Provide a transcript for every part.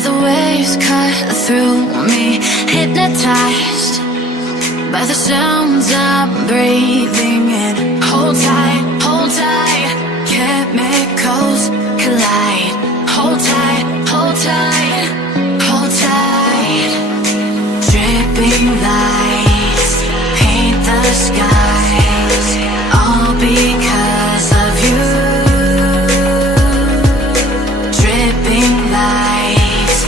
where the waves cut through me, hypnotized by the sounds I'm breathing in. Hold tight, chemicals collide. Hold tight, hold tight, hold tight. Dripping lights paint the skies, all because of you. Dripping lights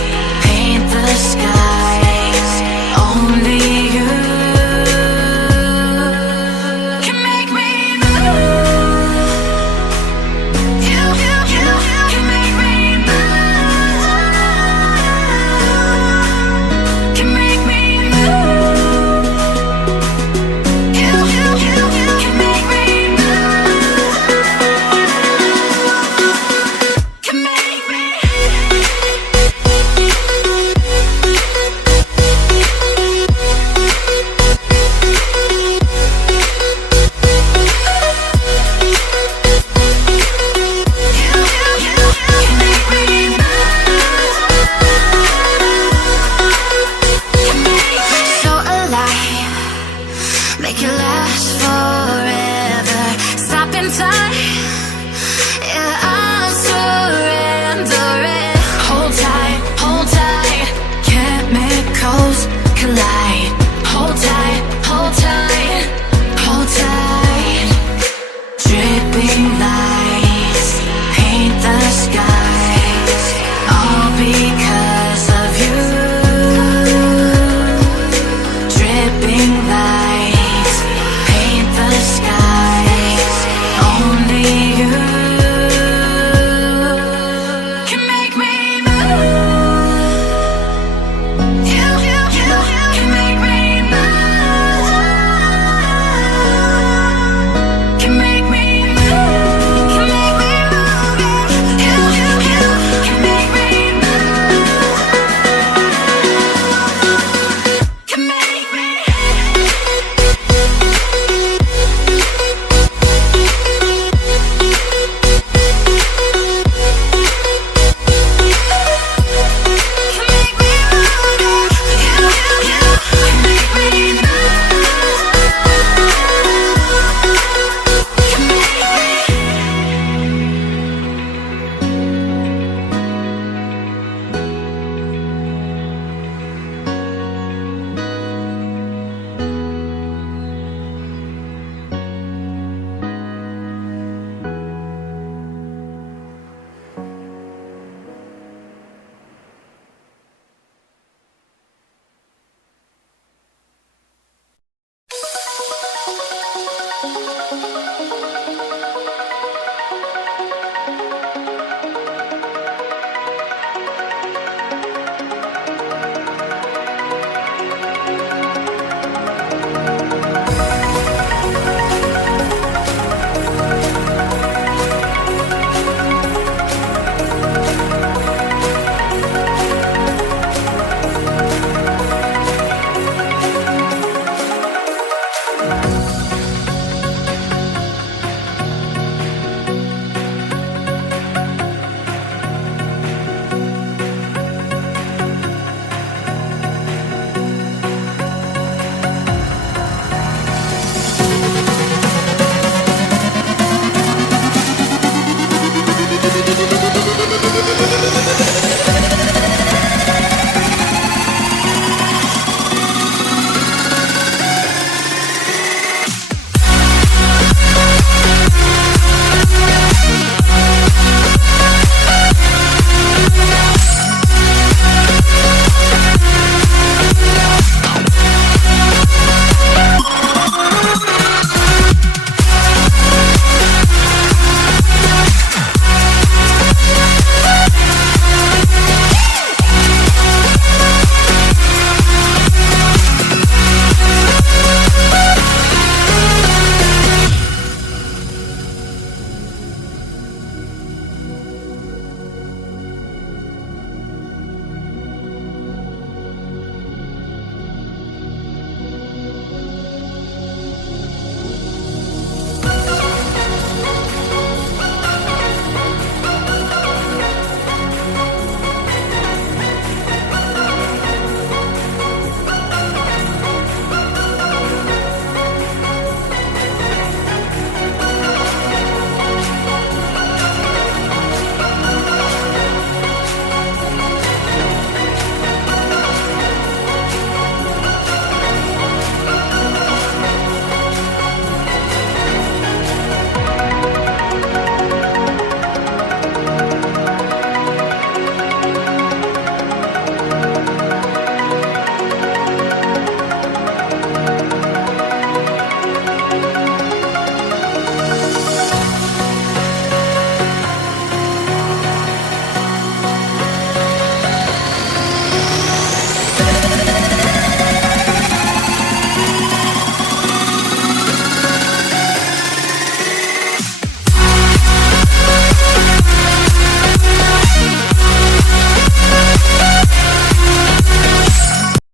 paint the skies, only you can make me move. You can make me move. Can make me move. You can make me move. Can make me. So alive, make it last forever. Stop in time, yeah, I'm surrendering. Hold tight, chemicals